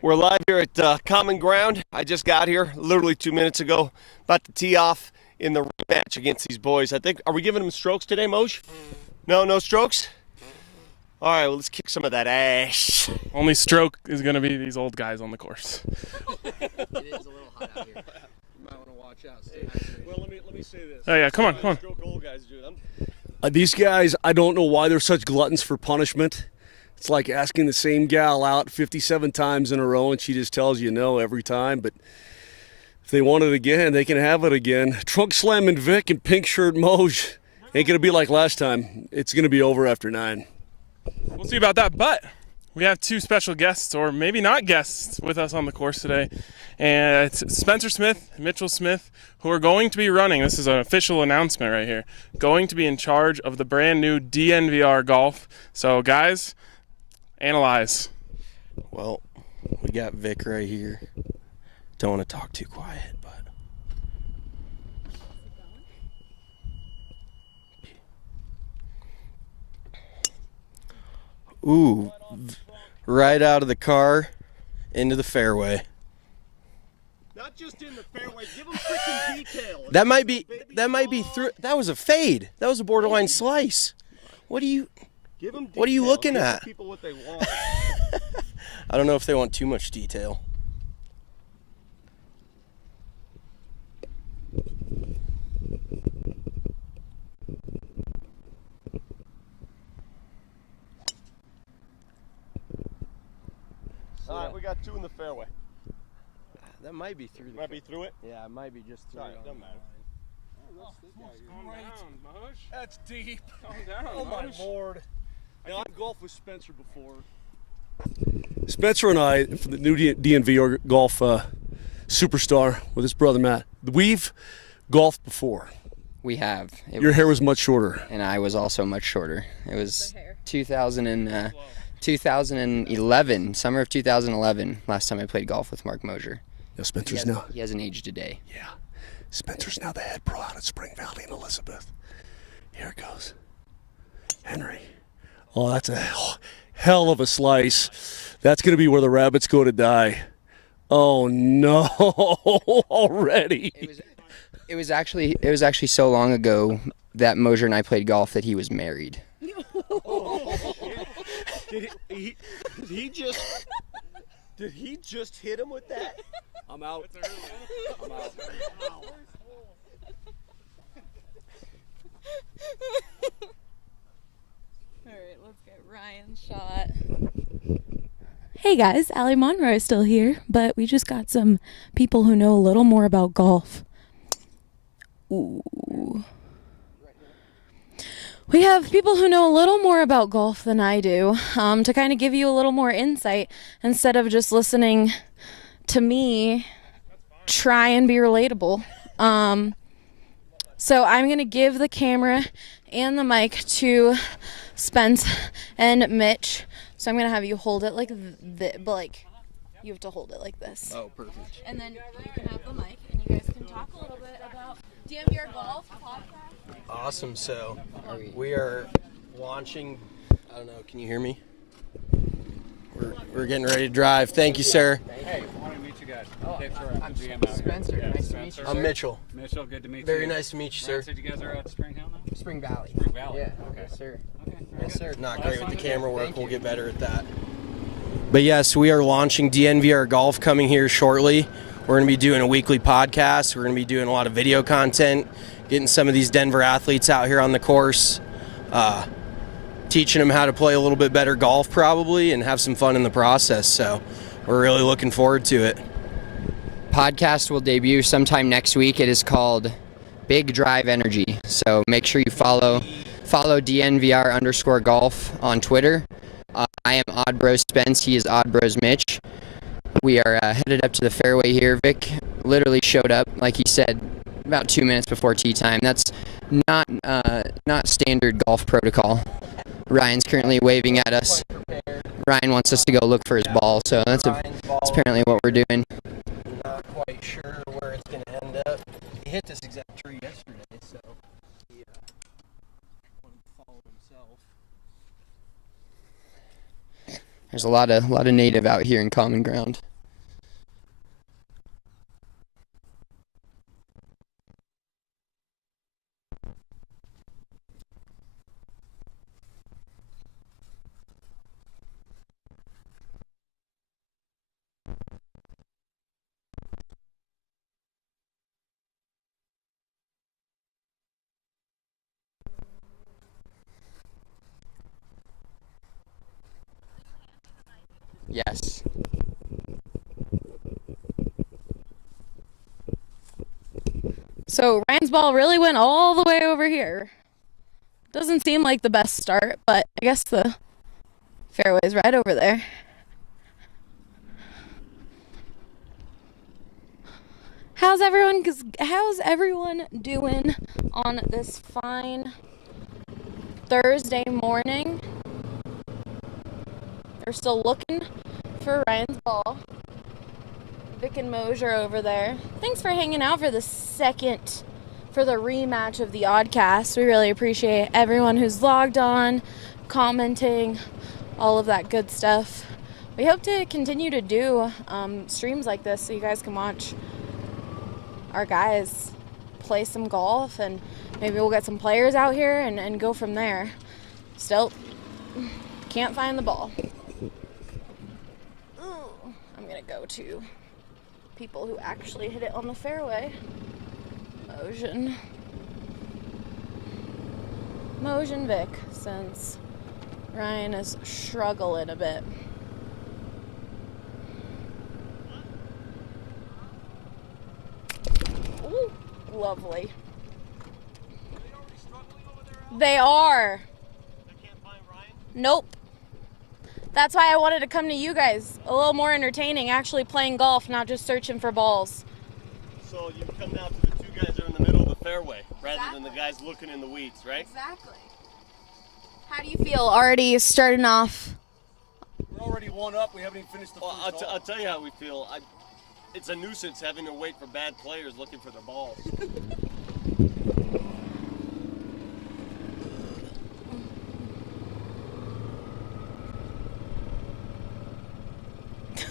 We're live here at Common Ground. I just got here literally 2 minutes ago. About to tee off in the rematch against these boys. I think, are we giving them strokes today, Moj? No strokes? All right, well, let's kick some of that ass. Only stroke is going to be these old guys on the course. It is a little hot out here. You might want to watch out. Stay hydrated. Well, let me say this. Oh, yeah, come on. Stroke old guys, dude. These guys, I don't know why they're such gluttons for punishment. It's like asking the same gal out 57 times in a row, and she just tells you no every time. But if they want it again, they can have it again. Trunk slamming Vic and pink shirt Moj ain't going to be like last time. It's going to be over after 9. We'll see about that, but we have 2 special guests, or maybe not guests, with us on the course today. And it's Spencer Smith and Mitchell Smith, who are going to be running, this is an official announcement right here, going to be in charge of the brand new DNVR Golf. So, guys, analyze. Well, we got Vic right here. Don't want to talk too quiet, but. Ooh, right out of the car into the fairway. Not just in the fairway, give them freaking detail. That might be through. That was a fade. That was a borderline slice. What are you looking at? Give people what they want. I don't know if they want too much detail. All right, we got 2 in the fairway. That might be through. Might be through it? Yeah, it might be just through it. Doesn't matter. Calm down, Moj. That's deep. Calm down, Oh, my Moj. Lord. Now, I've golfed with Spencer before. Spencer and I, from the new DNVR Golf superstar with his brother Matt, we've golfed before. We have. Your hair was much shorter. And I was also much shorter. It was 2011, summer of 2011, last time I played golf with Mark Mosier. Yeah, Spencer's He hasn't aged a day. Yeah. Spencer's now the head pro out at Spring Valley and Elizabeth. Here it goes. Henry. Oh, that's a hell of a slice. That's going to be where the rabbits go to die. Oh, no. Already. It was actually so long ago that Mosier and I played golf that he was married. Did he just hit him with that? I'm out. I'm out. All right, let's get Ryan's shot. Hey guys, Allie Monroe is still here, but we just got some people who know a little more about golf. Ooh. We have people who know a little more about golf than I do, to kind of give you a little more insight instead of just listening to me try and be relatable. So I'm going to give the camera and the mic to Spence and Mitch. So I'm going to have you hold it like this, but like you have to hold it like this. Oh, perfect. And then you can have the mic and you guys can talk a little bit about DNVR Golf podcast. Awesome. So we are launching. I don't know. Can you hear me? We're getting ready to drive. Thank you, sir. Hey, I want to meet you guys. I'm Spencer. Yeah, Nice to meet you. I'm Mitchell. Mitchell, good to meet you. Very nice to meet you, sir. Said you guys are at Spring Hill now? Spring Valley. Spring Valley. Yeah. Okay. Yes, sir. Okay. Yes, sir. Not Well, great with the camera work. Thank We'll you. get better at that. But yes, we are launching DNVR Golf coming here shortly. We're going to be doing a weekly podcast. We're going to be doing a lot of video content, getting some of these Denver athletes out here on the course, teaching them how to play a little bit better golf probably and have some fun in the process. So we're really looking forward to it. Podcast will debut sometime next week. It is called Big Drive Energy. So make sure you follow DNVR_golf on Twitter. I am Oddbros Spence. He is Oddbros Mitch. We are headed up to the fairway here. Vic literally showed up, like he said, about 2 minutes before tee time. That's not standard golf protocol. Ryan's currently waving at us. Ryan wants us to go look for his ball, so that's apparently what we're doing. Not quite sure where it's going to end up. He hit this exact tree yesterday, so he wanted to follow himself. There's there's a lot of native out here in Common Ground. Yes. So Ryan's ball really went all the way over here. Doesn't seem like the best start, but I guess the fairway's right over there. How's everyone doing on this fine Thursday morning? They're still looking for Ryan's ball. Vic and Mosier over there. Thanks for hanging out for the rematch of the Odcast. We really appreciate everyone who's logged on, commenting, all of that good stuff. We hope to continue to do streams like this so you guys can watch our guys play some golf, and maybe we'll get some players out here and go from there. Still can't find the ball. I'm gonna go to people who actually hit it on the fairway. Motion Vic, since Ryan is struggling a bit. Ooh, lovely. They are. They can't find Ryan? Nope. That's why I wanted to come to you guys. A little more entertaining, actually playing golf, not just searching for balls. So you come down to the two guys that are in the middle of the fairway, rather than the guys looking in the weeds, right? Exactly. How do you feel already starting off? We're already one up. We haven't even finished the first hole. I'll tell you how we feel. It's a nuisance having to wait for bad players looking for their balls.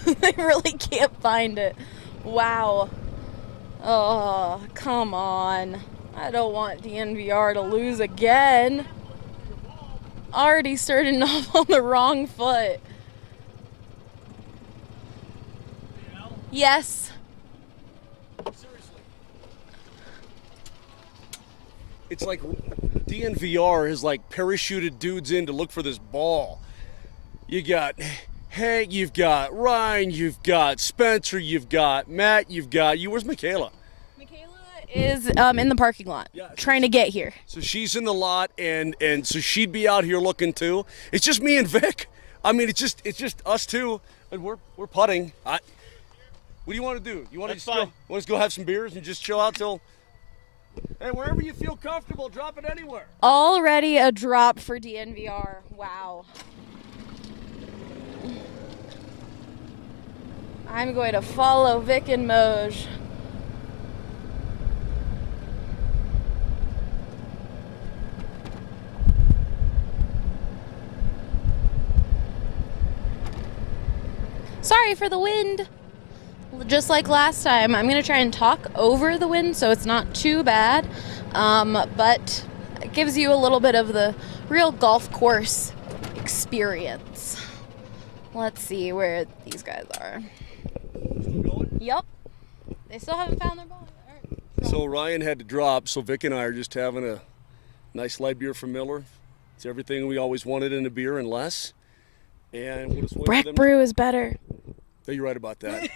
They really can't find it. Wow. Oh, come on. I don't want the NVR to lose again. Already starting off on the wrong foot. Yes. Seriously. It's like DNVR has like parachuted dudes in to look for this ball. You got Hank, you've got Ryan, you've got Spencer, you've got Matt, you've got you. Where's Michaela? Is in the parking lot, trying to get here. So she's in the lot, and so she'd be out here looking too. It's just me and Vic. I mean, it's just us two, and we're putting. What do you want to do? You want to just go have some beers and just chill out till? Hey, wherever you feel comfortable, drop it anywhere. Already a drop for DNVR. Wow. I'm going to follow Vic and Moj. Sorry for the wind. Just like last time, I'm going to try and talk over the wind so it's not too bad, but it gives you a little bit of the real golf course experience. Let's see where these guys are. Still going? Yep. They still haven't found their ball. So Ryan had to drop, so Vic and I are just having a nice light beer from Miller. It's everything we always wanted in a beer and less. And we'll just wait Breck for them. Brew is better. Yeah, you're right about that.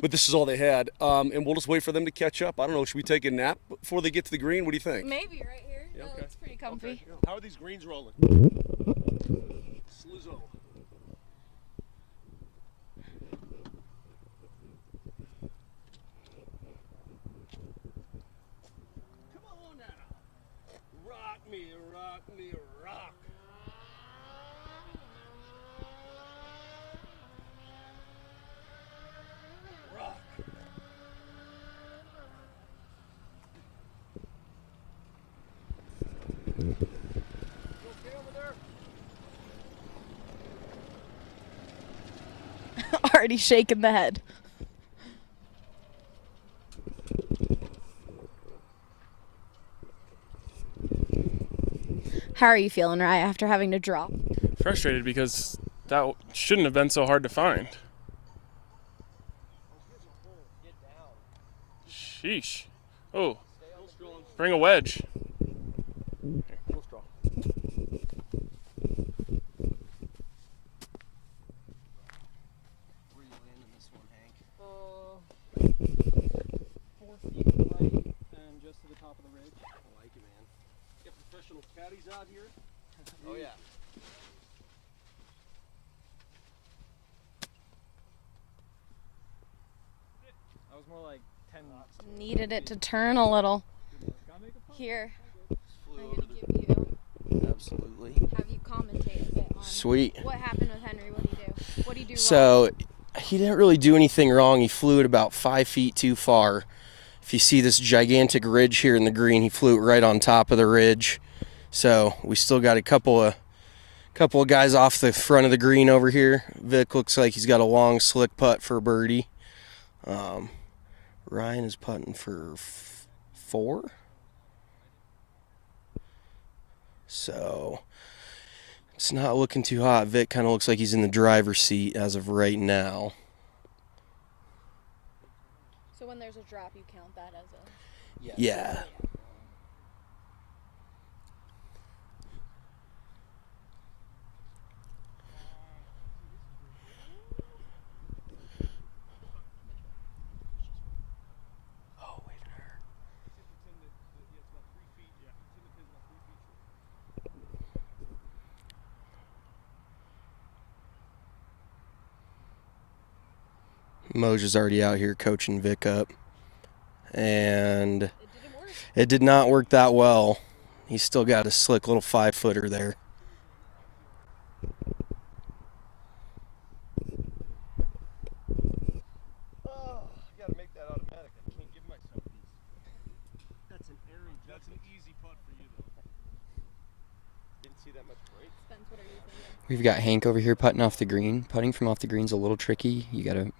But this is all they had. And we'll just wait for them to catch up. I don't know, should we take a nap before they get to the green? What do you think? Maybe right here. Yeah, That okay. looks pretty comfy. Okay. How are these greens rolling? Slizzo. Come on now. Rock me, rock me, rock. Rock. You okay over there? already shaking the head. How are you feeling, Rye, after having to drop? Frustrated because that shouldn't have been so hard to find. Sheesh. Oh, bring a wedge. Where are you landing this one, Hank? 4 feet right and just to the top of the ridge. I like it, man. You got professional caddies out here? Oh, yeah. I was more like 10 knots. Needed it to turn a little. Gotta make a putt. Here, Flew I'm over going the. to give you, Absolutely. have you commentate a bit on Sweet. what happened with Henry. What did he do? What did he do wrong? So he didn't really do anything wrong. He flew it about 5 feet too far. If you see this gigantic ridge here in the green, he flew it right on top of the ridge. So we still got a couple of guys off the front of the green over here. Vic looks like he's got a long slick putt for birdie. Ryan is putting for 4. So it's not looking too hot. Vic kind of looks like he's in the driver's seat as of right now. So when there's a drop, you count that as a... Yeah. Oh, wait a minute. Moja's already out here coaching Vic up. And it did not work that well. He's still got a slick little 5-footer there. Oh, I gotta make that automatic. I can't give myself these. That's an easy putt for you, though. Didn't see that much break. Spence, what are you thinking? We've got Hank over here putting off the green. Putting from off the green's a little tricky. You got to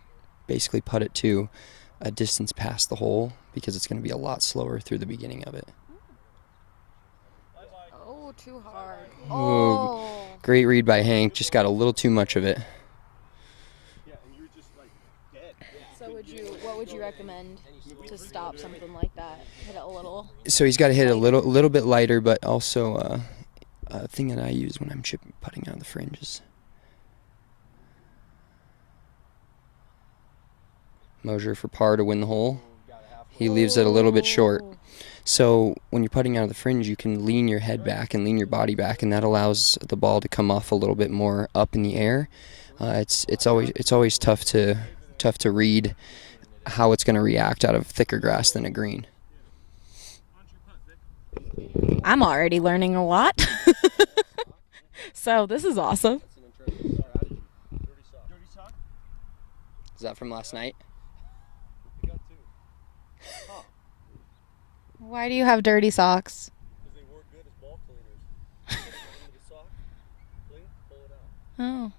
basically putt it to a distance past the hole because it's going to be a lot slower through the beginning of it. Oh, too hard. Ooh. Oh. Great read by Hank. Just got a little too much of it. Yeah, and you're just like dead. So what would you recommend to stop something like that? Hit it a little. So he's got to hit a little bit lighter, but also a thing that I use when I'm putting out the fringes. Mosier for par to win the hole. He leaves it a little bit short. So when you're putting out of the fringe, you can lean your head back and lean your body back, and that allows the ball to come off a little bit more up in the air. It's always tough to read how it's going to react out of thicker grass than a green. I'm already learning a lot. So this is awesome. Is that from last night? Why do you have dirty socks? Because they work good as ball cleaners. Put the sock, clean, pull it out. Oh.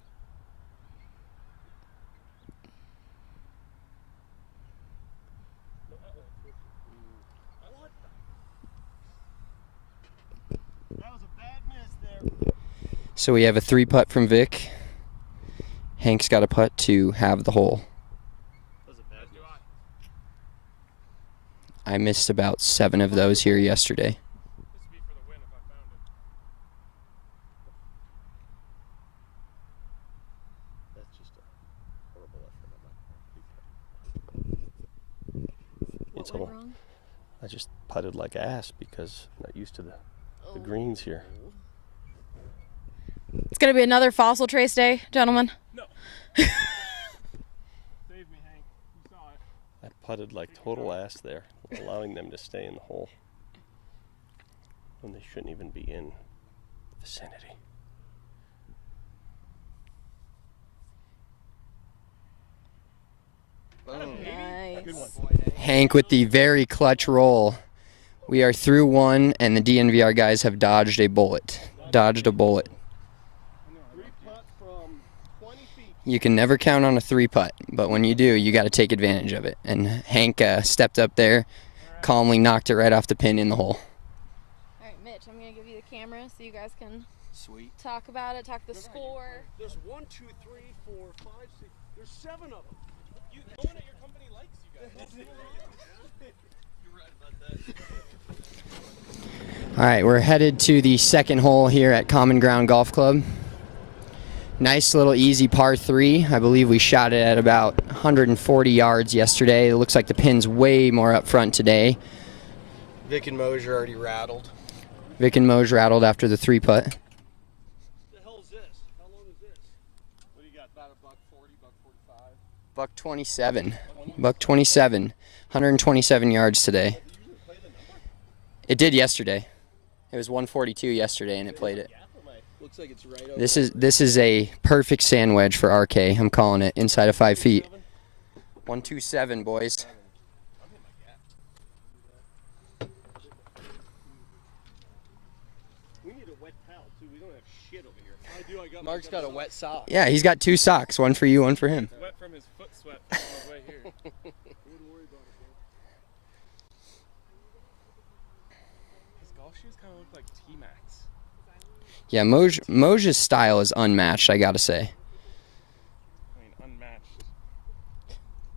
That was a bad miss there. So we have a 3-putt from Vic. Hank's got a putt to have the hole. That was a bad miss. I missed about 7 of those here yesterday. This would be for the win if I found it. That's just a horrible effort on my part. It's all, I just putted like ass because I'm not used to the greens here. It's going to be another fossil trace day, gentlemen. No. Save me, Hank. You saw it. I putted like total ass there, allowing them to stay in the hole when they shouldn't even be in the vicinity. Nice. Good one. Hank with the very clutch roll. We are through one, and the DNVR guys have dodged a bullet. Dodged a bullet. 3 putt from 20 feet You can never count on a 3-putt, but when you do, you got to take advantage of it. And Hank stepped up there, calmly knocked it right off the pin in the hole. All right, Mitch, I'm going to give you the camera so you guys can Sweet. talk about it, talk the score. There's 1, 2, 3, 4, 5, 6. There's 7 of them. No one at your company likes you guys. You're right about that. All right, we're headed to the second hole here at Common Ground Golf Club. Nice little easy par 3. I believe we shot it at about 140 yards yesterday. It looks like the pin's way more up front today. Vic and Moj are already rattled. Vic and Moj rattled after the 3-putt. What the hell is this? How long is this? What do you got? About a buck 40, buck 45? Buck 27. Buck 27. 127 yards today. It did yesterday. It was 142 yesterday, and it played it. Looks like it's right over. This is a perfect sand wedge for RK. I'm calling it inside of 5 feet. 127, boys. We need a wet towel, too. We don't have shit over here. I do. I got Mark's got a wet sock. Yeah, he's got 2 socks. One for you, one for him. Wet from his foot sweat on his way here. His golf shoes kind of look like T-Max. Yeah, Moj's style is unmatched, I gotta say. I mean, unmatched.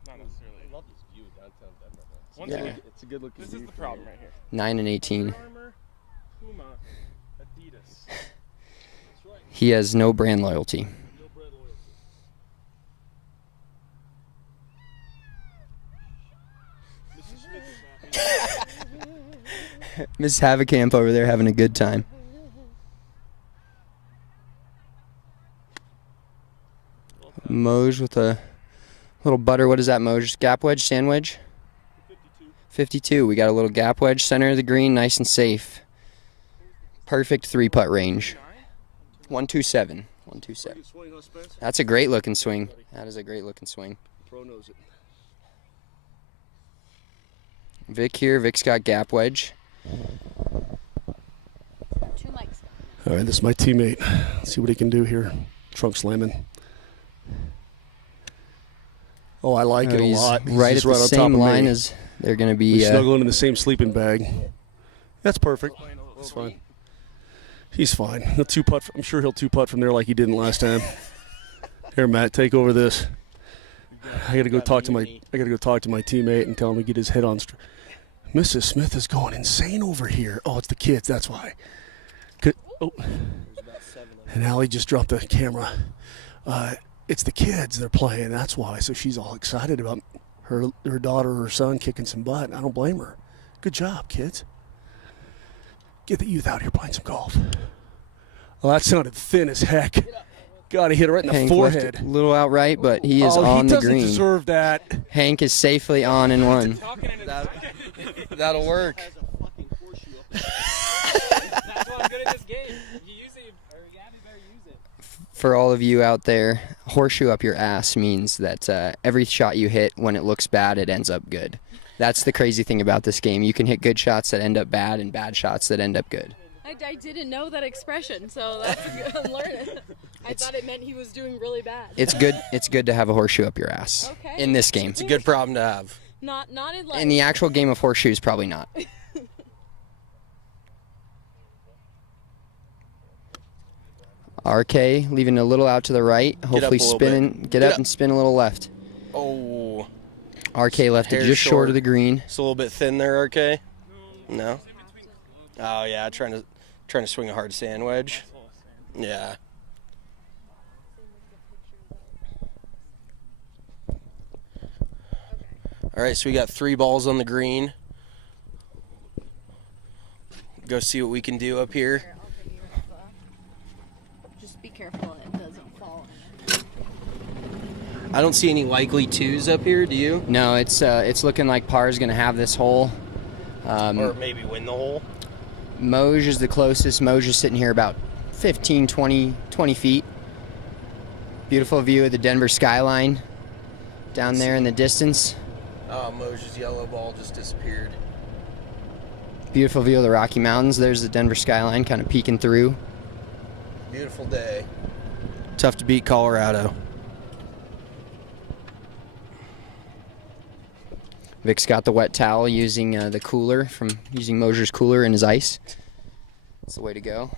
Not necessarily. I love this view of downtown Denver. Once Yeah. again, It's a good looking this view. is the problem right here. 9 and 18. Armour, Puma, Adidas. He has no brand loyalty. no bread loyalty. Mrs. Smith is happy. Miss Havacamp over there having a good time. Moj with a little butter. What is that, Moj? Gap wedge, sand wedge? 52. We got a little gap wedge, center of the green, nice and safe. Perfect 3-putt range. 127. 127. Good swing, huh, Spence? That's a great looking swing. That is a great looking swing. Pro knows it. Vic here. Vic's got gap wedge. 2 mics. All right, this is my teammate. Let's see what he can do here. Trunk slamming. Oh, I like it a He's lot. He's right at just the on top same of line me. as they're going to We be. snuggle in the same sleeping bag. That's perfect. That's fine. He's fine. He'll 2-putt. I'm sure he'll 2-putt from there like he didn't last time. Here, Matt, take over this. I gotta go talk to my teammate and tell him to get his head on. Mrs. Smith is going insane over here. Oh, it's the kids. That's why. Oh. And Allie just dropped the camera. It's the kids. They're playing. That's why. So she's all excited about her daughter or her son kicking some butt. I don't blame her. Good job, kids. Get the youth out here playing some golf. Well, that sounded thin as heck. Got to hit it right in the Hank left forehead. it a little outright, but he is he on the doesn't green. deserve that. Hank is safely on and one. That'll work. That's why I'm good at this game. You usually, or Gabby better use it. For all of you out there, horseshoe up your ass means that every shot you hit, when it looks bad, it ends up good. That's the crazy thing about this game. You can hit good shots that end up bad and bad shots that end up good. I didn't know that expression, so that's good. I'm learning. I thought it meant he was doing really bad. It's good to have a horseshoe up your ass Okay. in this game. It's a good problem to have. Not in life. In the actual game of horseshoes, probably not. RK leaving a little out to the right. Hopefully a little spinning. bit. Get Get up up. and spin a little left. Oh, RK left it Hair just short short. of the green. it's a little bit thin there, RK. No. Oh yeah, trying to swing a hard sand wedge. Yeah. All right, so we got 3 balls on the green. Go see what we can do up here. Just be careful it doesn't fall. I don't see any likely 2s up here. Do you? No, it's looking like par's going to have this hole. Or maybe win the hole. Moj is the closest. Moj is sitting here about 15, 20 feet. Beautiful view of the Denver skyline down there in the distance. Oh, Moj's yellow ball just disappeared. Beautiful view of the Rocky Mountains. There's the Denver skyline kind of peeking through. Beautiful day. Tough to beat Colorado. Vic's got the wet towel using the cooler using Mosier's cooler in his ice. That's the way to go.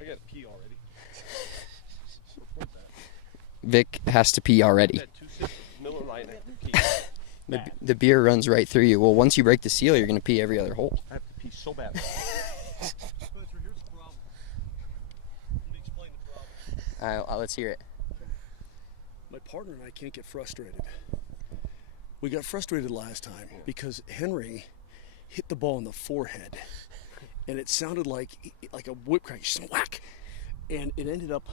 I got to pee already. Vic has to pee already. I had 2 sips of Miller Lite and I have to pee. The beer runs right through you. Well, once you break the seal, you're going to pee every other hole. I have to pee so bad. Spencer, here's the problem. Let me explain the problem. Let's hear it. My partner and I can't get frustrated. We got frustrated last time because Henry hit the ball in the forehead, and it sounded like a whip crack, whack, and it ended up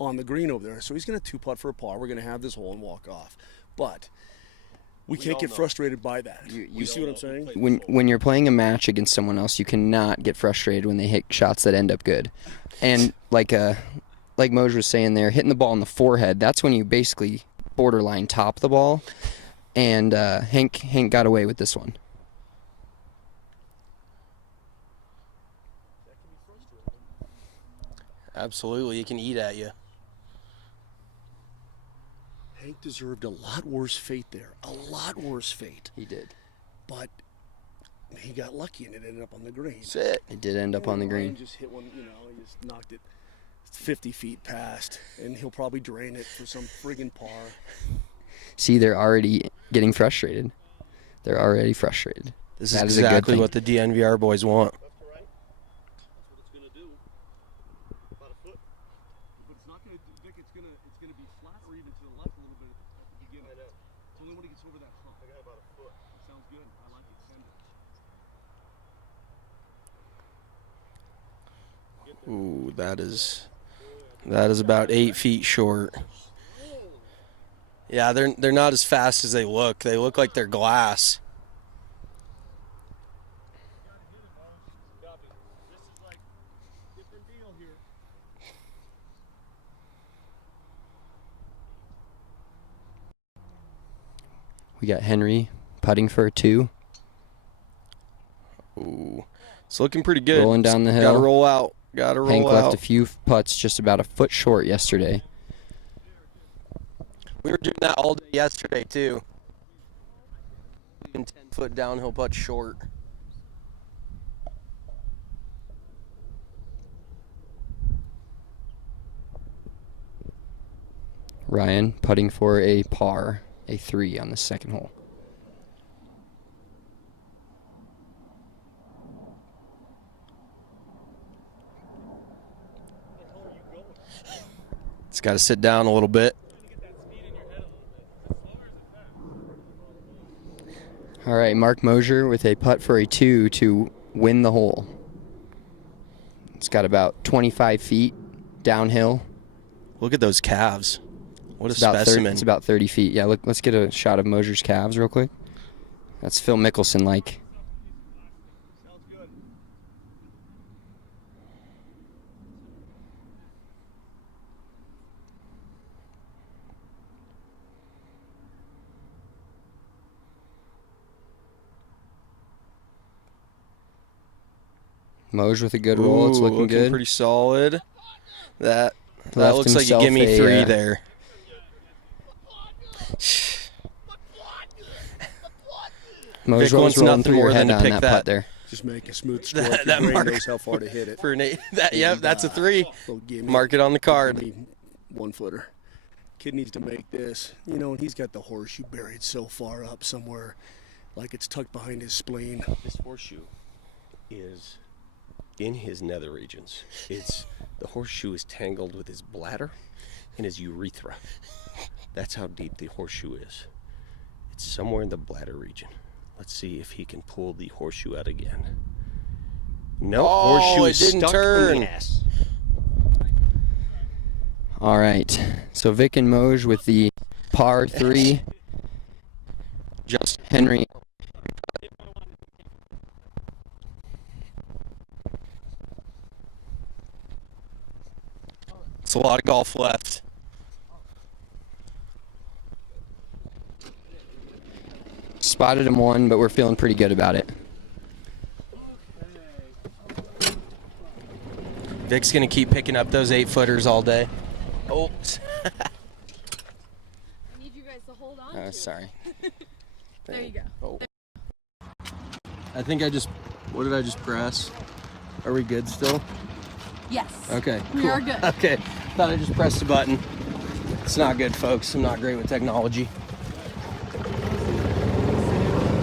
on the green over there. So he's going to 2-putt for a par. We're going to have this hole and walk off, but we can't get frustrated by that. You see what I'm saying? When you're playing a match against someone else, you cannot get frustrated when they hit shots that end up good. And like Moj was saying there, hitting the ball in the forehead, that's when you basically borderline top the ball. And Hank got away with this one. Absolutely, he can eat at you. Hank deserved a lot worse fate there. A lot worse fate. He did. But he got lucky and it ended up on the green. That's it. It did end up on the Ryan green. just hit one, he just knocked it 50 feet past, and he'll probably drain it for some friggin' par. See, they're already getting frustrated. They're already frustrated. This That is is a good exactly thing. what the DNVR boys want. That's right. That's what it's going to do. About a foot. But it's not going to, Vic, it's going to be flat or even to the left a little bit at the beginning. I know. It's only when he gets over that hump. I got about a foot. That sounds good. I like it. Send it. Ooh, that is about 8 feet short. Yeah, they're not as fast as they look. They look like they're glass. This is like a different deal here. We got Henry putting for a 2. Ooh, it's looking pretty good. Rolling down the hill. Got to roll out. Got to roll Hank out. left a few putts just about a foot short yesterday. We were doing that all day yesterday too. Even 10-foot downhill putt short. Ryan putting for a par, a 3 on the second hole. It's got to sit down a little bit. All right, Mark Mosier with a putt for a 2 to win the hole. It's got about 25 feet downhill. Look at those calves. What It's a about specimen. It's about 30 feet. Yeah, look, let's get a shot of Mosier's calves real quick. That's Phil Mickelson-like. Sounds good. Moj with a good roll. It's Ooh, looking good. Pretty solid. That Left looks like you himself give me a, 3 there. Moj Vic was wants rolling nothing through your more than head to on pick that that. putt there. Just make a smooth stroke. That Your brain mark knows how far to hit it. For Nate, that's a 3. So give me- Mark it on the card. give me 1-footer. Kid needs to make this, and he's got the horseshoe buried so far up somewhere, like it's tucked behind his spleen. This horseshoe is in his nether regions. The horseshoe is tangled with his bladder and his urethra. That's how deep the horseshoe is. It's somewhere in the bladder region. Let's see if he can pull the horseshoe out again. No, Oh, horseshoe it is didn't stuck turn. in the ass. All right. So Vic and Moj with the par 3. Just Henry. It's a lot of golf left. Spotted him 1, but we're feeling pretty good about it. Vic's going to keep picking up those 8-footers all day. Oh. I need you guys to hold on. Oh, sorry. There you go. Oh. I think I just, what did I just press? Are we good still? Yes. Okay. We cool. are good. Okay. Thought I just pressed a button. It's not good, folks. I'm not great with technology.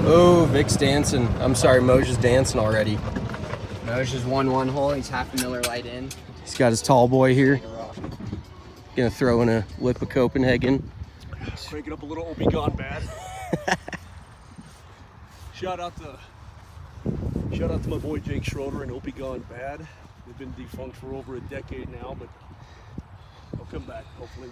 Oh, Vic's dancing. I'm sorry, Moj is dancing already. Moj just won one hole. He's half a Miller Lite in. He's got his tall boy here. Gonna throw in a lip of Copenhagen. Crank it up a little, Opie gone bad. Shout out to my boy Jake Schroeder and Opie Gone Bad. They've been defunct for over a decade now, but they'll come back hopefully.